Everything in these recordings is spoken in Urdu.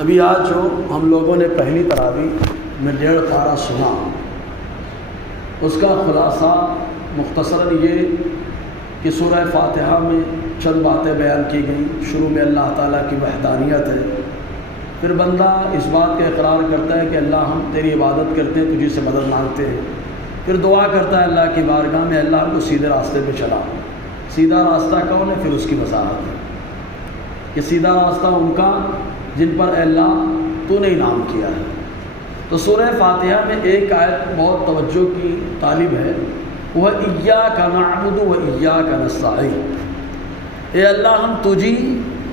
ابھی آج جو ہم لوگوں نے پہلی تراویح میں 1.5 پارہ سنا، اس کا خلاصہ مختصراً یہ کہ سورہ فاتحہ میں چند باتیں بیان کی گئیں۔ شروع میں اللہ تعالیٰ کی وحدانیت ہے، پھر بندہ اس بات کا اقرار کرتا ہے کہ اللہ ہم تیری عبادت کرتے ہیں، تجھی سے مدد مانگتے ہیں، پھر دعا کرتا ہے اللہ کی بارگاہ میں اللہ کو سیدھے راستے پہ چلا۔ سیدھا راستہ کون ہے؟ پھر اس کی وضاحت ہے کہ سیدھا راستہ ان کا جن پر اے اللہ تو نے انعام کیا ہے۔ تو سورہ فاتحہ میں ایک آیت بہت توجہ کی طالب ہے، وہ ایاک نعبد و ایاک نستعین۔ اے اللہ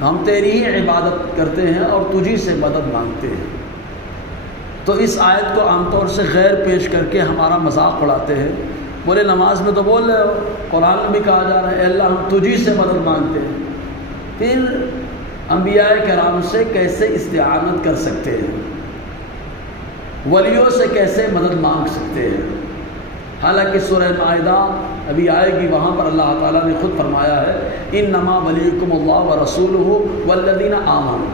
ہم تیری ہی عبادت کرتے ہیں اور تجھی سے مدد مانگتے ہیں۔ تو اس آیت کو عام طور سے غیر پیش کر کے ہمارا مذاق اڑاتے ہیں، بولے نماز میں تو بول رہے ہو، قرآن میں بھی کہا جا رہا ہے اے اللہ ہم تجھی سے مدد مانگتے ہیں، پھر انبیاء کرام سے کیسے استعانت کر سکتے ہیں، ولیوں سے کیسے مدد مانگ سکتے ہیں؟ حالانکہ سورہ مائدہ ابھی آئے گی، وہاں پر اللہ تعالیٰ نے خود فرمایا ہے انما ولیکم اللہ ورسولہ والذین آمنوا۔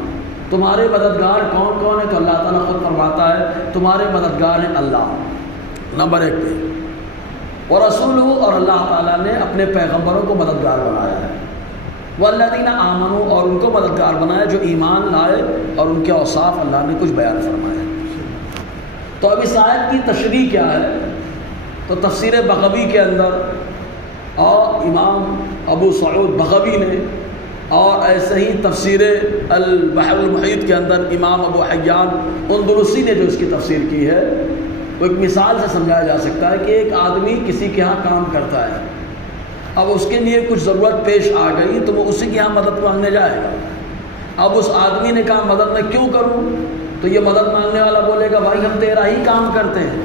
تمہارے مددگار کون کون ہیں؟ تو اللہ تعالیٰ خود فرماتا ہے تمہارے مددگار ہیں اللہ، نمبر 1 پہ، ورسولہ، اور اللہ تعالیٰ نے اپنے پیغمبروں کو مددگار بنایا ہے، والذین آمنوا، اور ان کو مددگار بنایا جو ایمان لائے، اور ان کے اوصاف اللہ نے کچھ بیان فرمایا۔ تو اب اس آیت کی تشریح کیا ہے؟ تو تفسیر بغوی کے اندر اور امام ابو سعود بغوی نے، اور ایسے ہی تفسیر البحر المحیط کے اندر امام ابو حیان اندلسی نے جو اس کی تفسیر کی ہے، وہ ایک مثال سے سمجھایا جا سکتا ہے کہ ایک آدمی کسی کے ہاں کام کرتا ہے، اب اس کے لیے کچھ ضرورت پیش آ گئی تو وہ اسی کے ہاں مدد مانگنے جائے گا۔ اب اس آدمی نے کہا مدد میں کیوں کروں؟ تو یہ مدد مانگنے والا بولے گا بھائی ہم تیرا ہی کام کرتے ہیں،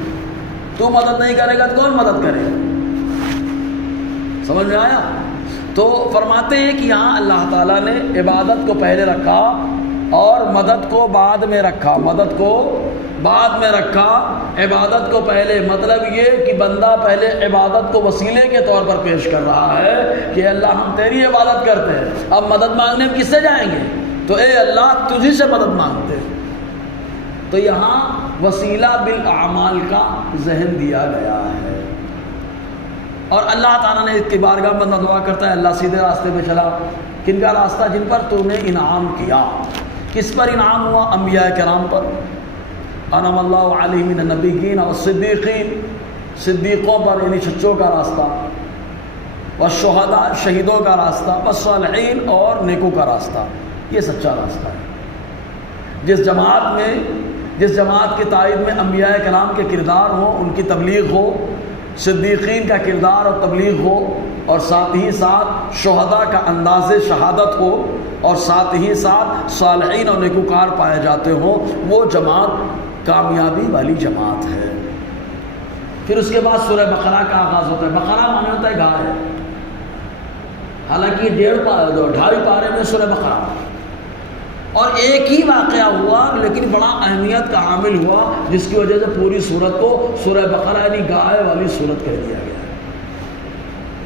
تو مدد نہیں کرے گا تو کون مدد کرے گا؟ سمجھ میں آیا؟ تو فرماتے ہیں کہ یہاں اللہ تعالیٰ نے عبادت کو پہلے رکھا اور مدد کو بعد میں رکھا، مدد کو بعد میں رکھا، عبادت کو پہلے۔ مطلب یہ کہ بندہ پہلے عبادت کو وسیلے کے طور پر پیش کر رہا ہے کہ اللہ ہم تیری عبادت کرتے ہیں، اب مدد مانگنے ہم کس سے جائیں گے؟ تو اے اللہ تجھی سے مدد مانگتے ہیں۔ تو یہاں وسیلہ بالاعمال کا ذہن دیا گیا ہے، اور اللہ تعالیٰ نے اس کی بارگاہ میں دعا کرتا ہے اللہ سیدھے راستے پہ چلا۔ کن کا راستہ؟ جن پر تو نے انعام کیا۔ کس پر انعام ہوا؟ انبیاء کرام پر، انعم اللہ علیہم من النبیین والصدیقین، صدیقوں پر یعنی سچوں کا راستہ، والشہداء شہیدوں کا راستہ، والصالحین اور نیکوں کا راستہ۔ یہ سچا راستہ ہے۔ جس جماعت کی تائید میں انبیاء کرام کے کردار ہو، ان کی تبلیغ ہو، صدیقین کا کردار اور تبلیغ ہو، اور ساتھ ہی ساتھ شہداء کا انداز شہادت ہو، اور ساتھ ہی ساتھ صالحین اور نیکوکار پائے جاتے ہوں، وہ جماعت کامیابی والی جماعت ہے۔ پھر اس کے بعد سورہ بقرہ کا آغاز ہوتا ہے۔ بقرہ مانے ہوتا ہے گائے، حالانکہ 2.5 پارے میں سورہ بقرہ، اور ایک ہی واقعہ ہوا لیکن بڑا اہمیت کا حامل ہوا، جس کی وجہ سے پوری سورت کو سورہ بقرہ یعنی گائے والی سورت کہہ دیا گیا۔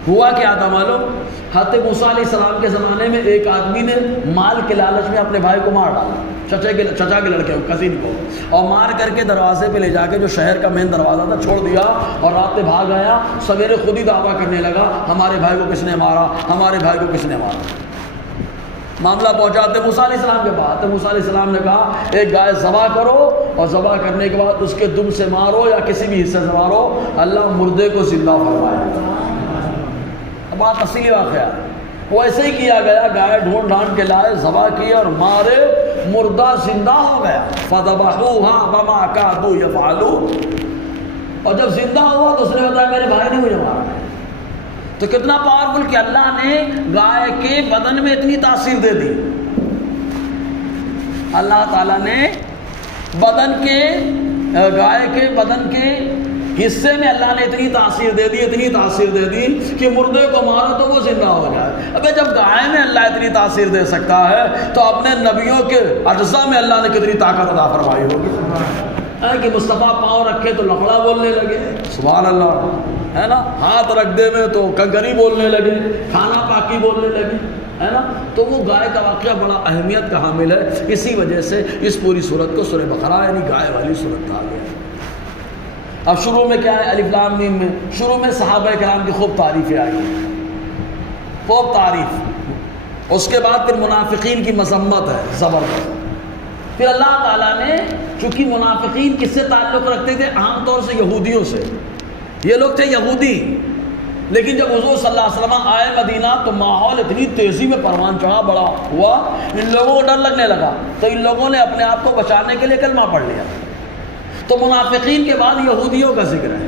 ہوا کیا تھا معلوم؟ حضرت موسیٰ علیہ السلام کے زمانے میں ایک آدمی نے مال کے لالچ میں اپنے بھائی کو مار ڈالا، چچا کے لڑکے کزن کو، اور مار کر کے دروازے پہ لے جا کے جو شہر کا مین دروازہ تھا چھوڑ دیا، اور رات میں بھاگ آیا۔ سویرے خود ہی دعویٰ کرنے لگا ہمارے بھائی کو کس نے مارا، ہمارے بھائی کو کس نے مارا۔ معاملہ پہنچاتے موسیٰ علیہ السلام کے پاس، تو موسیٰ علیہ السلام نے کہا ایک گائے ذبح کرو، اور ذبح کرنے کے بعد اس کے دم سے مارو یا کسی بھی حصے سے مارو، اللہ مردے کو زندہ فرمائے۔ بات اصلی واقعہ ہے، وہ ایسے ہی کیا گیا، گائے ڈھونڈ ڈھانڈ کے لائے، ذبح کیے اور مارے، مردہ زندہ ہو گیا۔ فَذَبَحُوهَا وَمَا كَادُوا يَفْعَلُونَ، اور جب زندہ ہوا تو اس نے بتایا میرے بھائی نے مجھے مارا۔ تو کتنا پاورفل کہ اللہ نے گائے کے بدن میں اتنی تاثیر دے دی، اللہ تعالیٰ نے گائے کے بدن کے حصے میں اللہ نے اتنی تاثیر دے دی کہ مردے کو مارو تو وہ زندہ ہو جائے۔ ابے جب گائے میں اللہ اتنی تاثیر دے سکتا ہے تو اپنے نبیوں کے اجزاء میں اللہ نے کتنی طاقت عطا فرمائی ہوگی کہ مصطفیٰ پاؤں رکھے تو لفڑا بولنے لگے، سبحان اللہ، ہے نا، ہاتھ رکھ دے میں تو کنکری بولنے لگے، کھانا پاکی بولنے لگے، ہے نا. تو وہ گائے کا واقعہ بڑا اہمیت کا حامل ہے. اسی وجہ سے اس پوری صورت کو سورہ بقرہ یعنی گائے والی صورت کہا گیا. اب شروع میں کیا ہے؟ الف لام میم میں شروع میں صحابہ کرام کی خوب تعریفیں آئی ہیں، خوب تعریف. اس کے بعد پھر منافقین کی مذمت ہے زبردست. پھر اللہ تعالیٰ نے، چونکہ منافقین کس سے تعلق رکھتے تھے؟ عام طور سے یہودیوں سے. یہ لوگ تھے یہودی، لیکن جب حضور صلی اللہ علیہ وسلم آئے مدینہ تو ماحول اتنی تیزی میں پروان چڑھا بڑا ہوا، ان لوگوں کو ڈر لگنے لگا، تو ان لوگوں نے اپنے آپ کو بچانے کے لیے کلمہ پڑھ لیا. تو منافقین کے بعد یہودیوں کا ذکر ہے،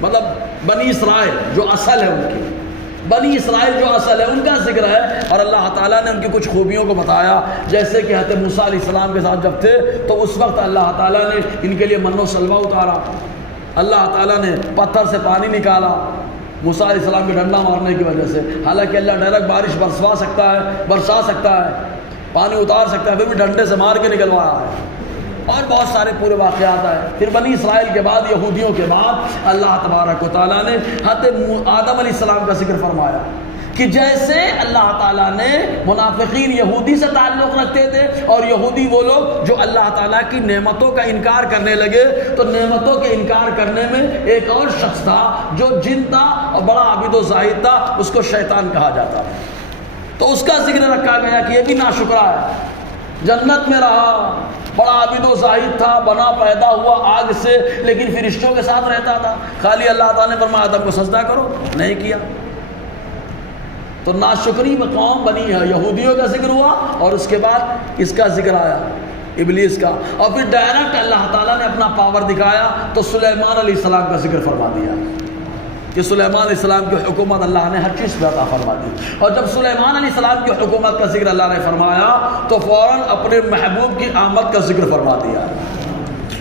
مطلب بنی اسرائیل جو اصل ہے ان کی، بنی اسرائیل جو اصل ہے ان کا ذکر ہے. اور اللہ تعالیٰ نے ان کی کچھ خوبیوں کو بتایا، جیسے کہ حضرت موسیٰ علیہ السلام کے ساتھ جب تھے تو اس وقت اللہ تعالیٰ نے ان کے لیے من و سلوہ اتارا. اللہ تعالیٰ نے پتھر سے پانی نکالا موسیٰ علیہ السلام کے ڈنڈا مارنے کی وجہ سے. حالانکہ اللہ ڈائریکٹ بارش برسا سکتا ہے، پانی اتار سکتا ہے، پھر بھی ڈنڈے سے مار کے نکلوایا ہے. اور بہت سارے پورے واقعات آئے. پھر بنی اسرائیل کے بعد، یہودیوں کے بعد اللہ تبارک و تعالیٰ نے حضرت آدم علیہ السلام کا ذکر فرمایا کہ جیسے اللہ تعالیٰ نے منافقین یہودی سے تعلق رکھتے تھے، اور یہودی وہ لوگ جو اللہ تعالیٰ کی نعمتوں کا انکار کرنے لگے، تو نعمتوں کے انکار کرنے میں ایک اور شخص تھا جو جن تھا اور بڑا عابد و زاہد تھا، اس کو شیطان کہا جاتا. تو اس کا ذکر رکھا گیا کہ یہ بھی ناشکرا ہے. جنت میں رہا، بڑا عابد و زاہد تھا، بنا پیدا ہوا آگ سے، لیکن فرشتوں کے ساتھ رہتا تھا. خالی اللہ تعالیٰ نے فرمایا آدم کو سجدہ کرو، نہیں کیا. تو ناشکری میں قوم بنی ہے. یہودیوں کا ذکر ہوا اور اس کے بعد اس کا ذکر آیا، ابلیس کا. اور پھر ڈائریکٹ اللہ تعالیٰ نے اپنا پاور دکھایا تو سلیمان علیہ السلام کا ذکر فرما دیا کہ سلیمان علیہ السلام کی حکومت اللہ نے ہر چیز پہ عطا فرما دی. اور جب سلیمان علیہ السلام کی حکومت کا ذکر اللہ نے فرمایا تو فوراً اپنے محبوب کی آمد کا ذکر فرما دیا.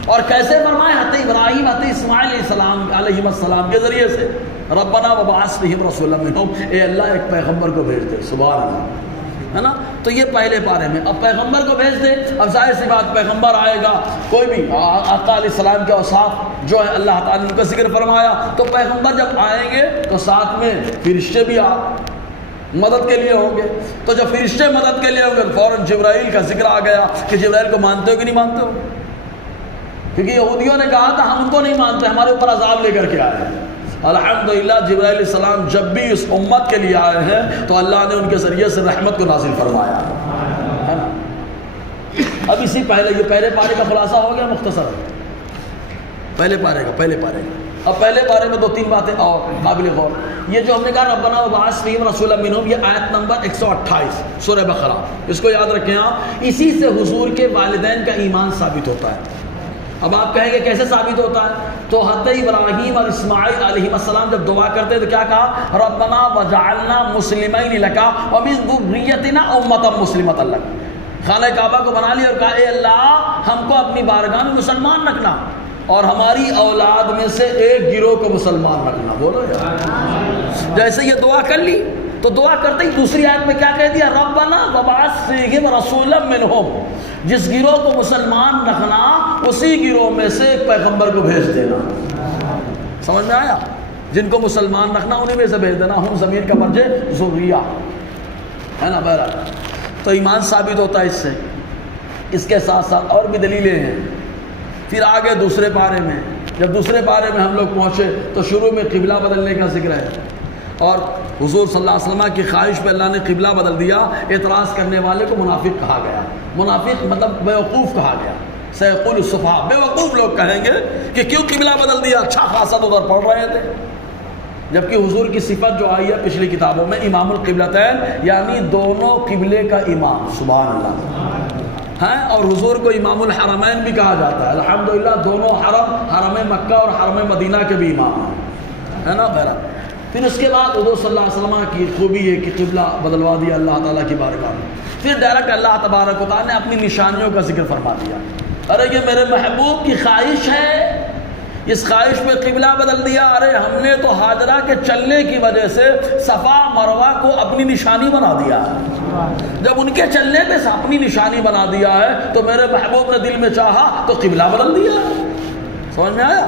اور کیسے فرمایا؟ حضرت ابراہیم، حضرت اسماعیل علیہ السلام کے ذریعے سے، ربنا وبعث فیہم رسولا منہم، اے اللہ ایک پیغمبر کو بھیج دے. سبحان اللہ، ہے نا. تو یہ پہلے پارے میں اب پیغمبر کو بھیج دے. اب ظاہر سی بات پیغمبر آئے گا، کوئی بھی آقا علیہ السلام کے اوصاف جو ہے اللہ تعالیٰ نے ان کا ذکر فرمایا. تو پیغمبر جب آئیں گے تو ساتھ میں فرشتے بھی مدد کے لیے ہوں گے. تو جب فرشتے مدد کے لیے ہوں گے تو فوراً جبرائیل کا ذکر آ گیا کہ جبرائیل کو مانتے ہو کہ نہیں مانتے ہو؟ کیونکہ یہودیوں نے کہا تھا ہم ان کو نہیں مانتے، ہمارے اوپر عذاب لے کر کے آئے ہیں. الحمدللہ جبرائیل علیہ السلام جب بھی اس امت کے لیے آئے ہیں تو اللہ نے ان کے ذریعے سے رحمت کو نازل فرمایا ہے نا. اب اسی یہ پہلے پارے کا خلاصہ ہو گیا مختصر، پہلے پارے کا. اب پہلے بارے میں 2-3 باتیں اور قابل غور. یہ جو ہم نے کہا ربنا وبعث فیہم رسولا منہم، یہ آیت نمبر 128 سورہ بقرہ، اس کو یاد رکھیں آپ. اسی سے حضور کے والدین کا ایمان ثابت ہوتا ہے. اب آپ کہیں گے کیسے ثابت ہوتا ہے؟ تو حضرت ابراہیم اور اسماعیل علیہ السلام جب دعا کرتے تو کیا کہا؟ ربنا وجعلنا مسلمین لک ومن ذریتنا امۃ مسلمۃ لک. خانہ کعبہ کو بنا لیا اور کہا اے اللہ ہم کو اپنی بارگاہ میں مسلمان رکھنا اور ہماری اولاد میں سے ایک گروہ کو مسلمان رکھنا. بولو یار، جیسے یہ دعا کر لی تو دعا کرتے ہی دوسری آیت میں کیا کہہ دیا؟ ربنا وبعث فیہم رسولا منہم، جس گروہ کو مسلمان رکھنا اسی گروہ میں سے ایک پیغمبر کو بھیج دینا. سمجھ میں آیا؟ جن کو مسلمان رکھنا انہیں میں سے بھیج دینا. ہم ضمیر کا مرجع ذریہ ہے نا. بہرحال تو ایمان ثابت ہوتا ہے اس سے. اس کے ساتھ ساتھ اور بھی دلیلیں ہیں. پھر آگے دوسرے پارے میں، جب دوسرے پارے میں ہم لوگ پہنچے تو شروع میں قبلہ بدلنے کا ذکر ہے. اور حضور صلی اللہ علیہ وسلم کی خواہش پہ اللہ نے قبلہ بدل دیا. اعتراض کرنے والے کو منافق کہا گیا. منافق مطلب بیوقوف کہا گیا. سیقول السفہاء، بیوقوف لوگ کہیں گے کہ کیوں قبلہ بدل دیا، اچھا خاصا تو ادھر پڑھ رہے تھے. جبکہ حضور کی صفت جو آئی ہے پچھلی کتابوں میں امام القبلتین، یعنی دونوں قبلے کا امام. سبحان اللہ ہیں. اور حضور کو امام الحرمین بھی کہا جاتا ہے. الحمدللہ دونوں حرم مکہ اور حرم مدینہ کے بھی امام ہیں، ہے نا. بہرحال پھر اس کے بعد حضور صلی اللہ علیہ وسلم کی خوبی ہے کہ قبلہ بدلوا دیا اللہ تعالیٰ کی بارگاہ میں. پھر ڈائریکٹ اللہ تبارک و تعالیٰ نے اپنی نشانیوں کا ذکر فرما دیا. ارے یہ میرے محبوب کی خواہش ہے، اس خواہش پہ قبلہ بدل دیا. ارے ہم نے تو ہاجرہ کے چلنے کی وجہ سے صفا مروہ کو اپنی نشانی بنا دیا ہے. جب ان کے چلنے پہ اپنی نشانی بنا دیا ہے تو میرے محبوب نے دل میں چاہا تو قبلہ بدل دیا. سمجھ میں آیا؟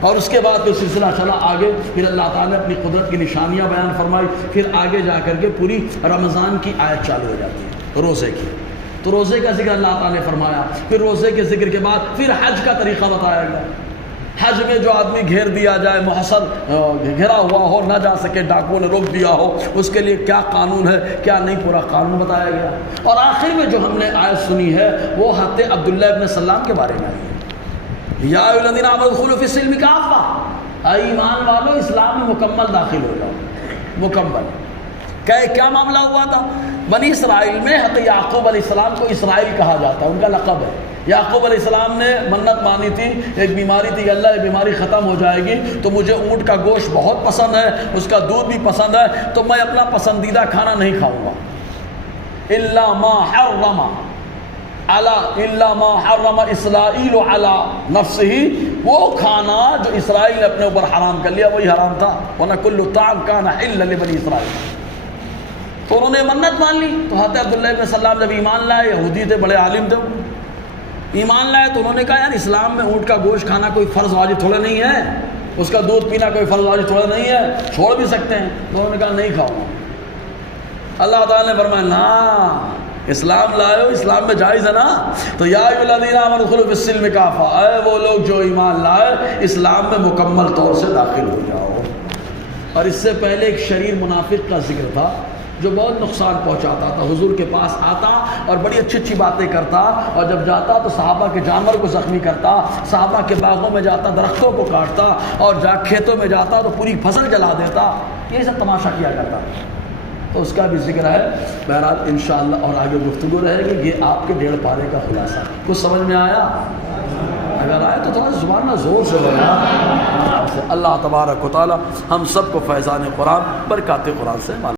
اور اس کے بعد پھر سلسلہ چلا آگے، پھر اللہ تعالیٰ نے اپنی قدرت کی نشانیاں بیان فرمائی، پھر آگے جا کر کے پوری رمضان کی آیت چالو ہو جاتی ہے روزے کی، تو روزے کا ذکر اللہ تعالیٰ نے فرمایا، پھر روزے کے ذکر کے بعد پھر حج کا طریقہ بتایا گیا۔ حج میں جو آدمی گھیر دیا جائے، محصر گھرا ہوا ہو، نہ جا سکے، ڈاکوؤں نے روک دیا ہو، اس کے لیے کیا قانون ہے کیا نہیں، پورا قانون بتایا گیا۔ اور آخر میں جو ہم نے آیت سنی ہے وہ حضرت عبداللہ ابن سلام کے بارے میں آئی ہے، یا ایھا الذین آمنوا ادخلوا فی السلم کافۃ، اے ایمان والو اسلام میں مکمل داخل ہو جاؤ، مکمل۔ کیا معاملہ ہوا تھا؟ بنی اسرائیل میں حضرت یعقوب علیہ السلام کو اسرائیل کہا جاتا ہے، ان کا لقب ہے۔ یعقوب علیہ السلام نے منت مانی تھی، ایک بیماری تھی کہ اللہ یہ بیماری ختم ہو جائے گی تو مجھے اونٹ کا گوشت بہت پسند ہے، اس کا دودھ بھی پسند ہے، تو میں اپنا پسندیدہ کھانا نہیں کھاؤں گا، الا ما حرم اسرائیل علی نفسہ، وہ کھانا جو اسرائیل نے اپنے اوپر حرام کر لیا وہی حرام تھا، ورنہ کل طعام کان حلا لبنی اسرائیل۔ تو انہوں نے منت مان لی۔ تو حضرت عبداللہ ابن سلام جب ایمان لائے، یہودی تھے، بڑے عالم تھے، ایمان لائے تو انہوں نے کہا یار اسلام میں اونٹ کا گوشت کھانا کوئی فرض واجب تھوڑا نہیں ہے، اس کا دودھ پینا کوئی فرض واجب تھوڑا نہیں ہے، چھوڑ بھی سکتے ہیں۔ تو انہوں نے کہا نہیں کھاؤں۔ اللہ تعالیٰ نے فرمایا نا اسلام لائے ہو، اسلام میں جائز ہے نا، تو یا ایھا الذین آمنوا ادخلوا فی السلم کافۃ، اے وہ لوگ جو ایمان لائے اسلام میں مکمل طور سے داخل ہو جاؤ۔ اور اس سے پہلے ایک شریر منافق کا ذکر تھا جو بہت نقصان پہنچاتا تھا، حضور کے پاس آتا اور بڑی اچھی اچھی باتیں کرتا، اور جب جاتا تو صحابہ کے جانور کو زخمی کرتا، صحابہ کے باغوں میں جاتا درختوں کو کاٹتا، اور جا کھیتوں میں جاتا تو پوری فصل جلا دیتا، یہ سب تماشا کیا کرتا۔ تو اس کا بھی ذکر ہے، بہرحال انشاءاللہ اور آگے گفتگو رہے گی۔ یہ آپ کے 1.5 پارے کا خلاصہ، کچھ سمجھ میں آیا؟ اگر آئے تو تھوڑا زبان نہ زور سے بولنا۔ اللہ تبارک و تعالی ہم سب کو فیضان قرآن برکات قرآن سے